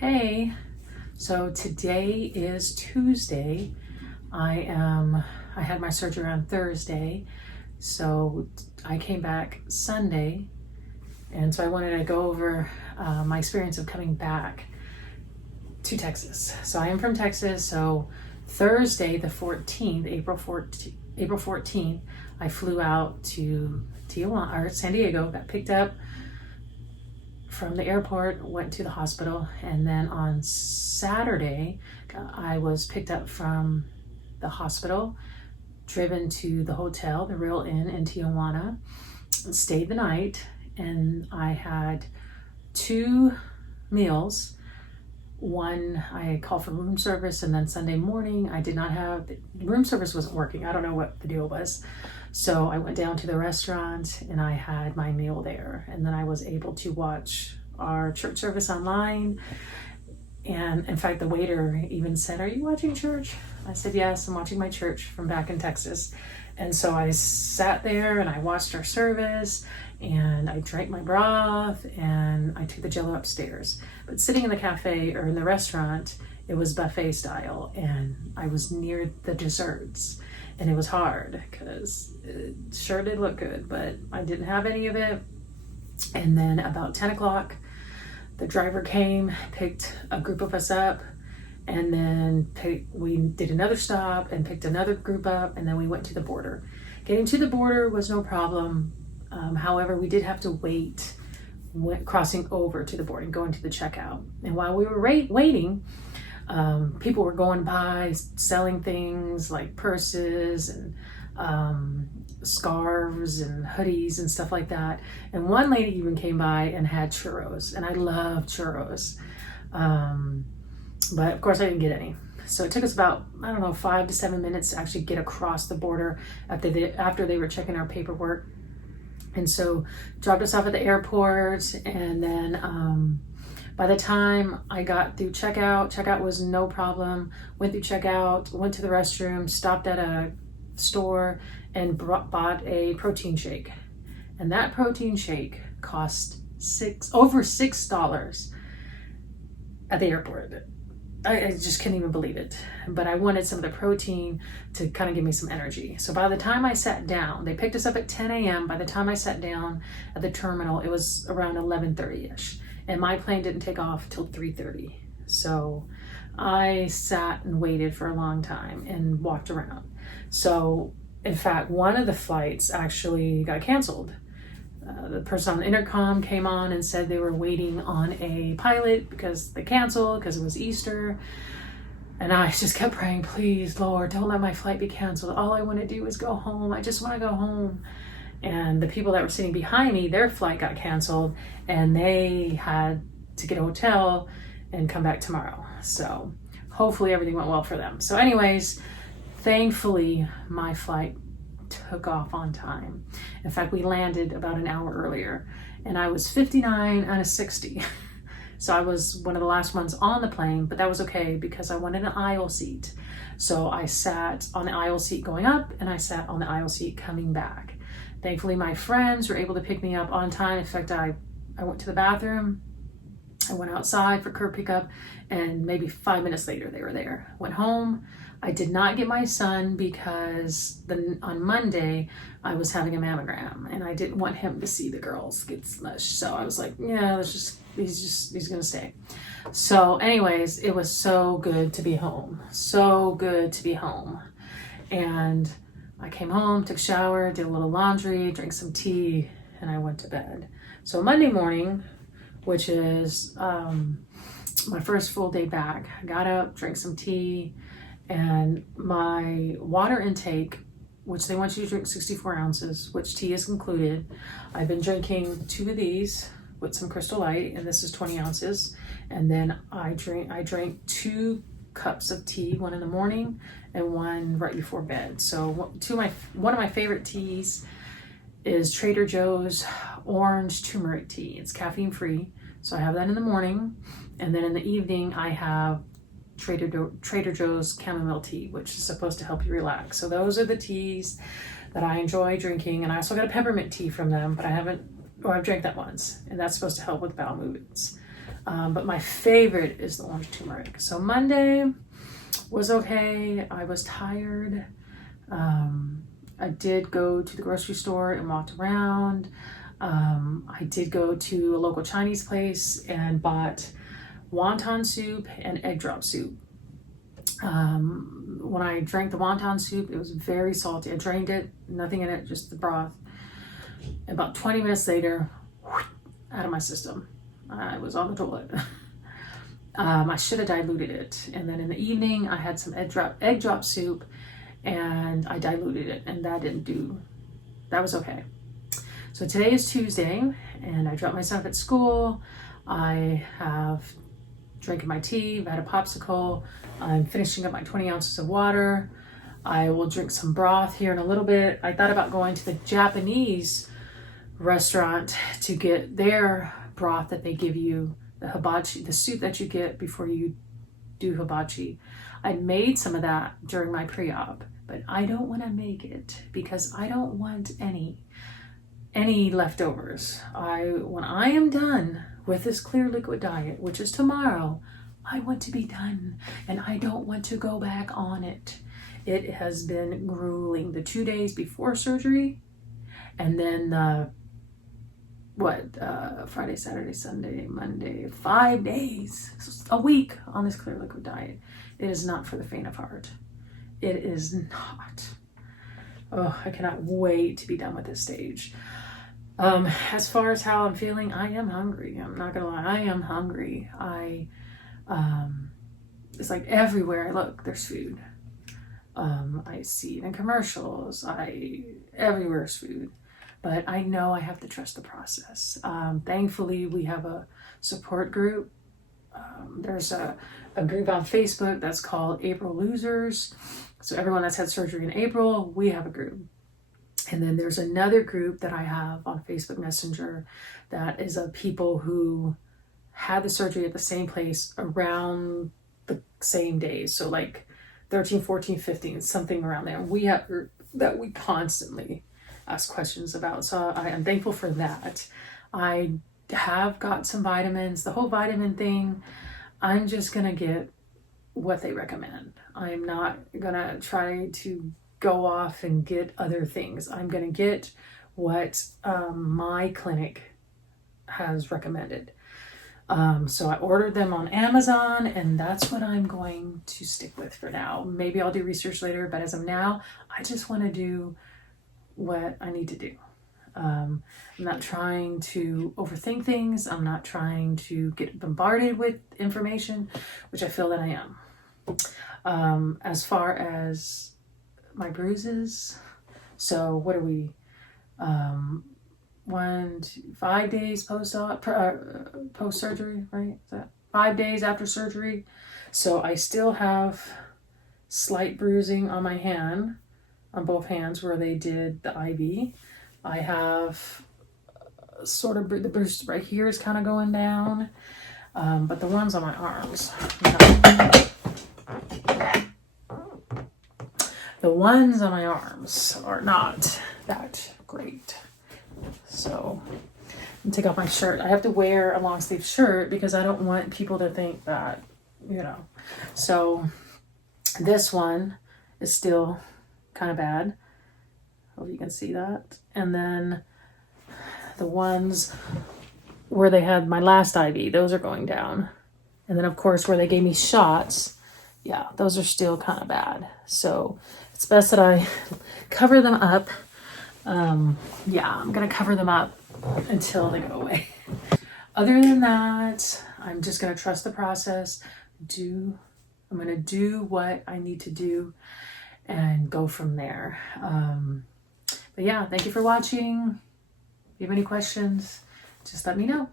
Hey, so today is Tuesday. I had my surgery on Thursday, so I came back Sunday, and so I wanted to go over my experience of coming back to Texas. So I am from Texas, so Thursday the 14th, April 14th, I flew out to Tijuana or San Diego, got picked up from the airport, went to the hospital, and then on Saturday I was picked up from the hospital, driven to the hotel, the Real Inn in Tijuana, stayed the night, and I had 2 meals. One, I called for room service, and then Sunday morning I did not have, room service wasn't working. I don't know what the deal was. So I went down to the restaurant and I had my meal there. And then I was able to watch our church service online. And in fact, the waiter even said, "Are you watching church?" I said, "Yes, I'm watching my church from back in Texas." And so I sat there and I watched our service and I drank my broth and I took the Jello upstairs. But sitting in the cafe or in the restaurant, it was buffet style and I was near the desserts. And it was hard because it sure did look good, but I didn't have any of it. And then about 10 o'clock, the driver came, picked a group of us up, and then we did another stop and picked another group up, and then we went to the border. Getting to the border was no problem. However, we did have to wait, crossing over to the border and going to the checkout. And while we were waiting, people were going by selling things like purses and scarves and hoodies and stuff like that. And one lady even came by and had churros, and I love churros. But of course I didn't get any. So it took us about, 5 to 7 minutes to actually get across the border after they were checking our paperwork. And so dropped us off at the airport, and then by the time I got through checkout was no problem. Went through checkout, went to the restroom, stopped at a store and bought a protein shake. And that protein shake cost over $6 at the airport. I just couldn't even believe it. But I wanted some of the protein to kind of give me some energy. So by the time I sat down, they picked us up at 10 a.m. By the time I sat down at the terminal, it was around 11:30-ish. And my plane didn't take off till 3:30. So I sat and waited for a long time and walked around. So in fact, one of the flights actually got canceled. The person on the intercom came on and said they were waiting on a pilot because they canceled because it was Easter. And I just kept praying, "Please, Lord, don't let my flight be canceled. All I want to do is go home. I just want to go home." And the people that were sitting behind me, their flight got canceled and they had to get a hotel and come back tomorrow. So hopefully everything went well for them. So anyways, thankfully my flight took off on time. In fact, we landed about an hour earlier and I was 59 out of 60. So I was one of the last ones on the plane, but that was okay because I wanted an aisle seat. So I sat on the aisle seat going up and I sat on the aisle seat coming back. Thankfully, my friends were able to pick me up on time. In fact, I went to the bathroom, I went outside for curb pickup, and maybe 5 minutes later they were there. Went home. I did not get my son because on Monday I was having a mammogram and I didn't want him to see the girls get smushed. So I was like, yeah, he's gonna stay. So anyways, it was so good to be home. So good to be home. And I came home, took a shower, did a little laundry, drank some tea, and I went to bed. So Monday morning, which is my first full day back, I got up, drank some tea, and my water intake, which they want you to drink 64 ounces, which tea is included. I've been drinking 2 of these with some Crystal Light, and this is 20 ounces. And then I drank 2 cups of tea, one in the morning and one right before bed. So one of my favorite teas is Trader Joe's orange turmeric tea. It's caffeine free, so I have that in the morning, and then in the evening I have Trader Joe's chamomile tea, which is supposed to help you relax. So those are the teas that I enjoy drinking, and I also got a peppermint tea from them, but I've drank that once, and that's supposed to help with bowel movements. But my favorite is the orange turmeric. So Monday was okay. I was tired. I did go to the grocery store and walked around. I did go to a local Chinese place and bought wonton soup and egg drop soup. When I drank the wonton soup, it was very salty. I drained it, nothing in it, just the broth. About 20 minutes later, out of my system. I was on the toilet. I should have diluted it. And then in the evening, I had some egg drop soup, and I diluted it, and that was okay. So today is Tuesday, and I dropped my son off at school. I have drinking my tea, I've had a popsicle. I'm finishing up my 20 ounces of water. I will drink some broth here in a little bit. I thought about going to the Japanese restaurant to get their broth that they give you, the hibachi, the soup that you get before you do hibachi. I made some of that during my pre-op, but I don't want to make it because I don't want any leftovers. When I am done with this clear liquid diet, which is tomorrow, I want to be done, and I don't want to go back on it. It has been grueling. The 2 days before surgery, and then Friday, Saturday, Sunday, Monday, 5 days, a week on this clear liquid diet. It is not for the faint of heart. It is not. Oh, I cannot wait to be done with this stage. As far as how I'm feeling, I am hungry. I'm not gonna lie, I am hungry. It's like everywhere I look, there's food. I see it in commercials. Everywhere's food. But I know I have to trust the process. Thankfully, we have a support group. There's a group on Facebook that's called April Losers. So everyone that's had surgery in April, we have a group. And then there's another group that I have on Facebook Messenger that is of people who had the surgery at the same place around the same days. So like 13, 14, 15, something around there. We have that we constantly ask questions about. So I am thankful for that. I have got some vitamins. The whole vitamin thing, I'm just going to get what they recommend. I'm not going to try to go off and get other things. I'm going to get what my clinic has recommended. So I ordered them on Amazon, and that's what I'm going to stick with for now. Maybe I'll do research later, but as of now, I just want to do what I need to do. I'm not trying to overthink things. I'm not trying to get bombarded with information, which I feel that I am. As far as my bruises, so what are we? 5 days post surgery, right? Is that 5 days after surgery? So I still have slight bruising on my hand, on both hands where they did the IV. I have sort of the bruise right here is kind of going down, but the ones on my arms, are not that great. So I'm take off my shirt. I have to wear a long sleeve shirt because I don't want people to think that, So this one is still kind of bad. Hope you can see that. And then the ones where they had my last IV, those are going down. And then of course where they gave me shots, yeah, those are still kind of bad. So it's best that I cover them up. I'm gonna cover them up until they go away. Other than that, I'm just gonna trust the process. I'm gonna do what I need to do and go from there. But yeah, thank you for watching. If you have any questions, just let me know.